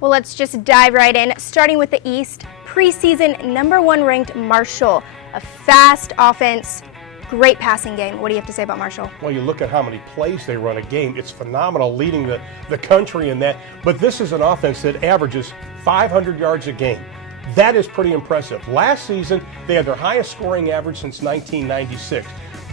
Well, let's just dive right in, starting with the East. Preseason #1 ranked Marshall. A fast offense, great passing game. What do you have to say about Marshall? Well, you look at how many plays they run a game. It's phenomenal, leading the country in that. But this is an offense that averages 500 yards a game. That is pretty impressive. Last season, they had their highest scoring average since 1996.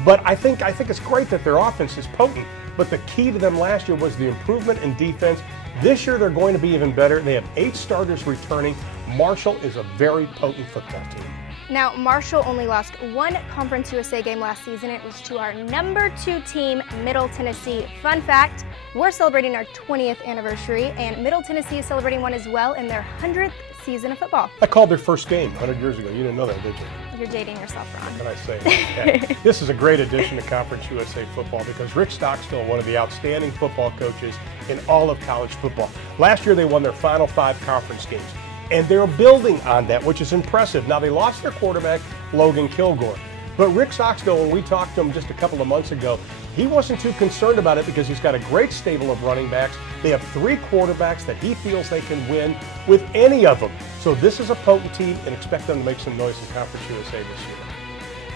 But I think it's great that their offense is potent. But the key to them last year was the improvement in defense. This year, they're going to be even better. They have 8 starters returning. Marshall is a very potent football team. Now, Marshall only lost one Conference USA game last season. It was to our #2 team, Middle Tennessee. Fun fact, we're celebrating our 20th anniversary, and Middle Tennessee is celebrating one as well in their 100th season of football. I called their first game 100 years ago. You didn't know that, did you? You're dating yourself, Ron. What can I say? Yeah. This is a great addition to Conference USA football because Rick Stockstill, one of the outstanding football coaches in all of college football. Last year, they won their final 5 conference games. And they're building on that, which is impressive. Now, they lost their quarterback, Logan Kilgore. But Rick Stockstill, when we talked to him just a couple of months ago, he wasn't too concerned about it because he's got a great stable of running backs. They have 3 quarterbacks that he feels they can win with any of them. So this is a potent team, and expect them to make some noise in Conference USA this year.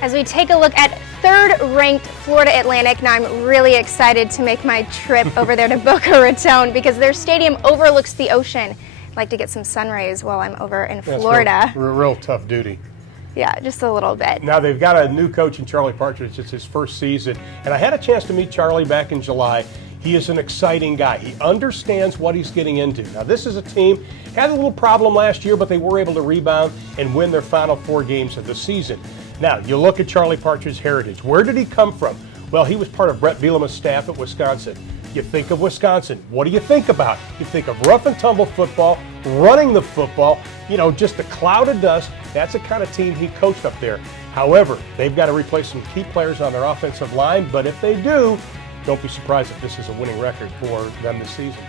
As we take a look at 3rd-ranked Florida Atlantic, now I'm really excited to make my trip over there to Boca Raton because their stadium overlooks the ocean. I'd like to get some sun rays while I'm over in Florida. That's real tough duty. Yeah, just a little bit. Now, they've got a new coach in Charlie Partridge. It's his first season. And I had a chance to meet Charlie back in July. He is an exciting guy. He understands what he's getting into. Now, this is a team, had a little problem last year, but they were able to rebound and win their final 4 games of the season. Now, you look at Charlie Partridge's heritage. Where did he come from? Well, he was part of Brett Bielema's staff at Wisconsin. You think of Wisconsin, what do you think about? You think of rough and tumble football, running the football, just a cloud of dust. That's the kind of team he coached up there. However, they've got to replace some key players on their offensive line, but if they do, don't be surprised if this is a winning record for them this season.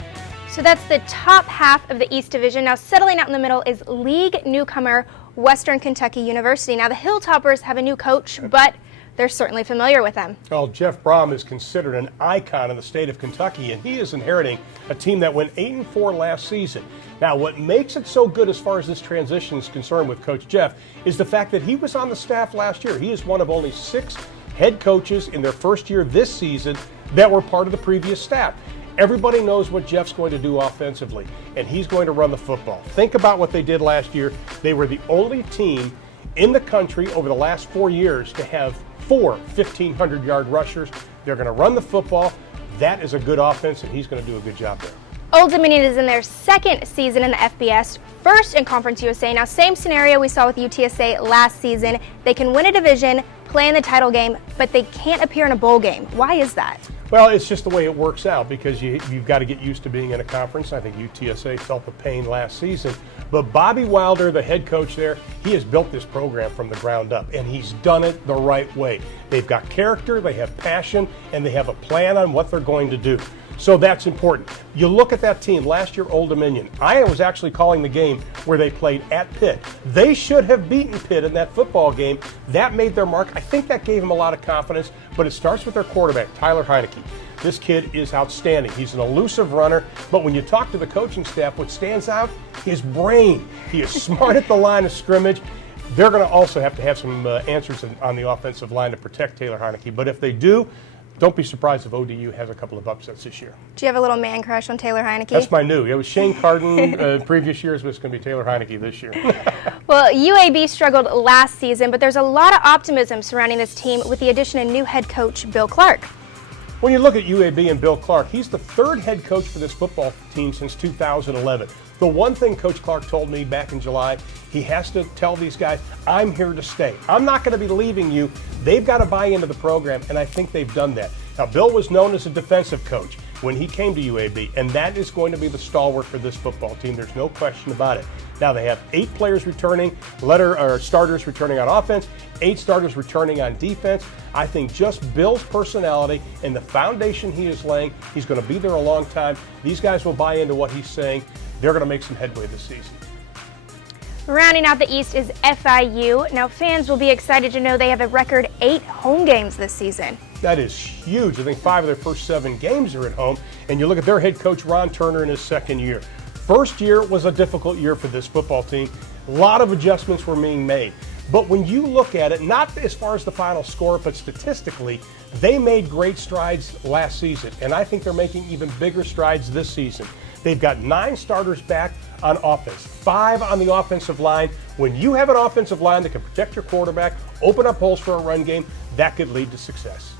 So that's the top half of the East Division. Now, settling out in the middle is league newcomer Western Kentucky University. Now, the Hilltoppers have a new coach, but they're certainly familiar with them. Well, Jeff Brom is considered an icon in the state of Kentucky, and he is inheriting a team that went 8-4 last season. Now, what makes it so good as far as this transition is concerned with Coach Jeff is the fact that he was on the staff last year. He is one of only 6 head coaches in their first year this season that were part of the previous staff. Everybody knows what Jeff's going to do offensively, and he's going to run the football. Think about what they did last year. They were the only team in the country over the last 4 years to have 4 1,500-yard rushers. They're going to run the football. That is a good offense, and he's going to do a good job there. Old Dominion is in their 2nd season in the FBS, first in Conference USA. Now, same scenario we saw with UTSA last season. They can win a division, play in the title game, but they can't appear in a bowl game. Why is that? Well, it's just the way it works out because you've got to get used to being in a conference. I think UTSA felt the pain last season. But Bobby Wilder, the head coach there, he has built this program from the ground up, and he's done it the right way. They've got character, they have passion, and they have a plan on what they're going to do. So that's important. You look at that team last year, Old Dominion. I was actually calling the game where they played at Pitt. They should have beaten Pitt in that football game. That made their mark. I think that gave them a lot of confidence, but it starts with their quarterback, Tyler Heineke. This kid is outstanding. He's an elusive runner, but when you talk to the coaching staff, what stands out? His brain. He is smart at the line of scrimmage. They're going to also have to have some answers on the offensive line to protect Taylor Heineke, but if they do, don't be surprised if ODU has a couple of upsets this year. Do you have a little man crush on Taylor Heineke? That's my new. It was Shane Carden previous years, but it's going to be Taylor Heineke this year. Well, UAB struggled last season, but there's a lot of optimism surrounding this team with the addition of new head coach Bill Clark. When you look at UAB and Bill Clark, he's the 3rd head coach for this football team since 2011. The one thing Coach Clark told me back in July, he has to tell these guys, I'm here to stay. I'm not going to be leaving you. They've got to buy into the program, and I think they've done that. Now, Bill was known as a defensive coach when he came to UAB, and that is going to be the stalwart for this football team. There's no question about it. Now, they have 8 players returning, starters returning on offense, 8 starters returning on defense. I think just Bill's personality and the foundation he is laying, he's going to be there a long time. These guys will buy into what he's saying. They're going to make some headway this season. Rounding out the East is FIU. Now, fans will be excited to know they have a record 8 home games this season. That is huge. I think 5 of their first 7 games are at home. And you look at their head coach, Ron Turner, in his 2nd year. First year was a difficult year for this football team. A lot of adjustments were being made. But when you look at it, not as far as the final score, but statistically, they made great strides last season. And I think they're making even bigger strides this season. They've got 9 starters back on offense, 5 on the offensive line. When you have an offensive line that can protect your quarterback, open up holes for a run game, that could lead to success.